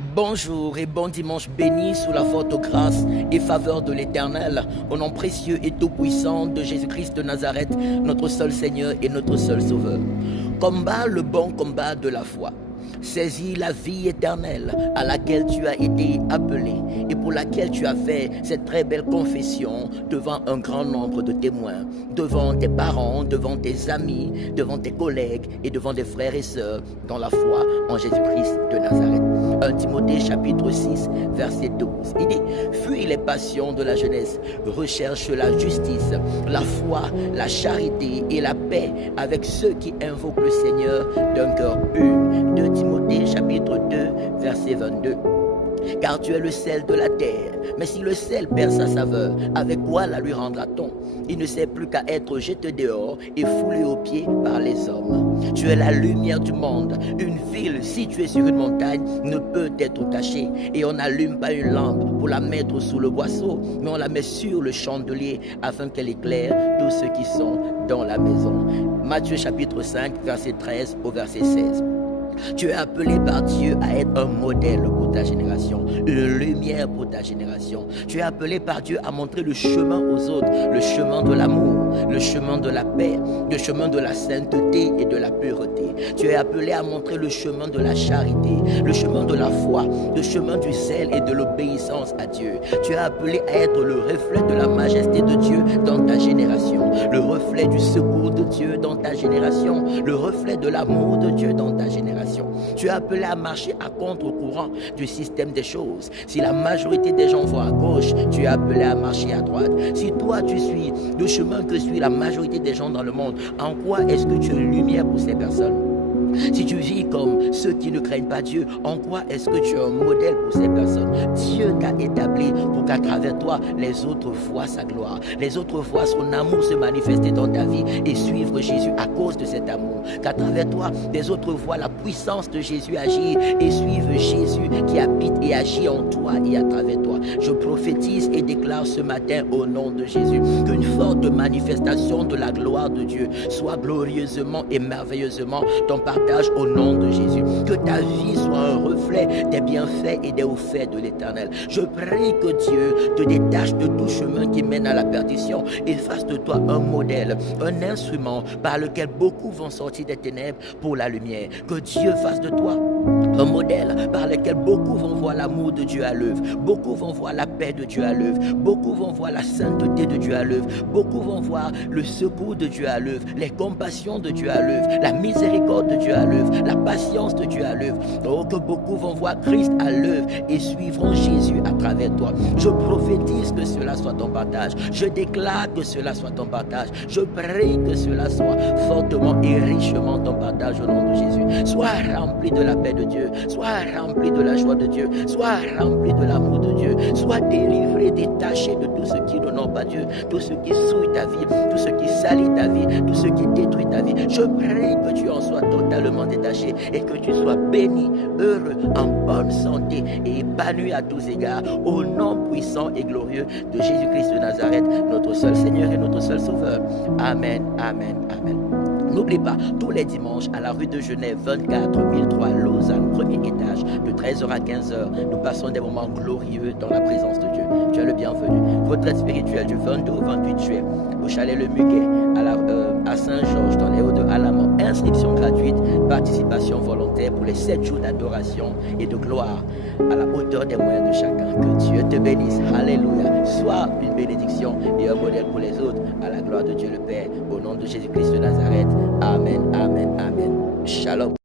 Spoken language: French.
Bonjour et bon dimanche béni sous la forte grâce et faveur de l'Éternel, au nom précieux et tout-puissant de Jésus-Christ de Nazareth, notre seul Seigneur et notre seul Sauveur. Combat le bon combat de la foi. Saisis la vie éternelle à laquelle tu as été appelé et pour laquelle tu as fait cette très belle confession devant un grand nombre de témoins, devant tes parents, devant tes amis, devant tes collègues et devant tes frères et sœurs dans la foi en Jésus-Christ de Nazareth. 1 Timothée chapitre 6 verset 12. Il dit: fuis les passions de la jeunesse, recherche la justice, la foi, la charité et la paix avec ceux qui invoquent le Seigneur d'un cœur pur. 2 Timothée chapitre 2 verset 22. Car tu es le sel de la terre. Mais si le sel perd sa saveur, avec quoi la lui rendra-t-on? Il ne sert plus qu'à être jeté dehors et foulé aux pieds par les hommes. Tu es la lumière du monde. Une ville située sur une montagne ne peut être cachée. Et on n'allume pas une lampe pour la mettre sous le boisseau, mais on la met sur le chandelier afin qu'elle éclaire tous ceux qui sont dans la maison. Matthieu chapitre 5 verset 13 au verset 16. Tu es appelé par Dieu à être un modèle pour ta génération, une lumière pour ta génération. Tu es appelé par Dieu à montrer le chemin aux autres, le chemin de l'amour, le chemin de la paix, le chemin de la sainteté et de la pureté. Tu es appelé à montrer le chemin de la charité, le chemin de la foi, le chemin du zèle et de l'obéissance à Dieu. Tu es appelé à être le reflet de la majesté de Dieu dans ta génération, le reflet du secours de Dieu dans ta génération, le reflet de l'amour de Dieu dans ta génération. Tu es appelé à marcher à contre-courant du système des choses. Si la majorité des gens vont à gauche, tu es appelé à marcher à droite. Si toi tu suis le chemin que suit la majorité des gens dans le monde, en quoi est-ce que tu es lumière pour ces personnes? Si tu vis comme ceux qui ne craignent pas Dieu, en quoi est-ce que tu es un modèle pour ces personnes? Dieu t'a établi pour qu'à travers toi, les autres voient sa gloire. Les autres voient son amour se manifester dans ta vie et suivre Jésus à cause de cet amour. Qu'à travers toi, les autres voient la puissance de Jésus agir et suivent Jésus qui habite et agit en toi et à travers toi. Je prophétise et déclare ce matin au nom de Jésus qu'une forte manifestation de la gloire de Dieu soit glorieusement et merveilleusement ton partage au nom de Jésus. Que ta vie soit un reflet des bienfaits et des hauts faits de l'Éternel. Je prie que Dieu te détache de tout chemin qui mène à la perdition et fasse de toi un modèle, un instrument par lequel beaucoup vont sortir des ténèbres pour la lumière. Que Dieu fasse de toi un modèle par lequel beaucoup vont voir l'amour de Dieu à l'œuvre, beaucoup vont voir la paix de Dieu à l'œuvre, beaucoup vont voir la sainteté de Dieu à l'œuvre, beaucoup vont voir le secours de Dieu à l'œuvre, les compassions de Dieu à l'œuvre, la miséricorde de Dieu à l'œuvre, la patience de Dieu à l'œuvre. Oh, que beaucoup vont voir Christ à l'œuvre et suivront Jésus à travers toi. Je prophétise que cela soit ton partage. Je déclare que cela soit ton partage. Je prie que cela soit fortement et richement ton partage au nom de Jésus. Sois rempli de la paix de Dieu. Sois rempli de la joie de Dieu. Sois rempli de l'amour de Dieu. Sois délivré, détaché de tout ce qui n'honore pas Dieu, tout ce qui souille ta vie, tout ce qui salit ta vie, tout ce qui détruit ta vie. Je prie que tu en sois totalement détaché et que tu sois béni, heureux, en bonne santé et épanoui à tous égards au nom puissant et glorieux de Jésus-Christ de Nazareth, notre seul Seigneur et notre seul Sauveur. Amen, amen, amen. N'oublie pas, tous les dimanches à la rue de Genève 24 1003 Lausanne, premier étage, de 13h à 15h, nous passons des moments glorieux dans la présence de Dieu. Tu es le bienvenu. Retraite spirituelle du 22 au 28 juillet au chalet Le Muguet à Saint-Georges dans les Hauts de Alamand. Inscription gratuite, participation volontaire pour les 7 jours d'adoration et de gloire à la hauteur des moyens de chacun. Que Dieu te bénisse. Alléluia. Sois une bénédiction et un modèle pour les autres à la gloire de Dieu le Père. Au nom de Jésus-Christ de Nazareth. Amen, amen, amen. Shalom.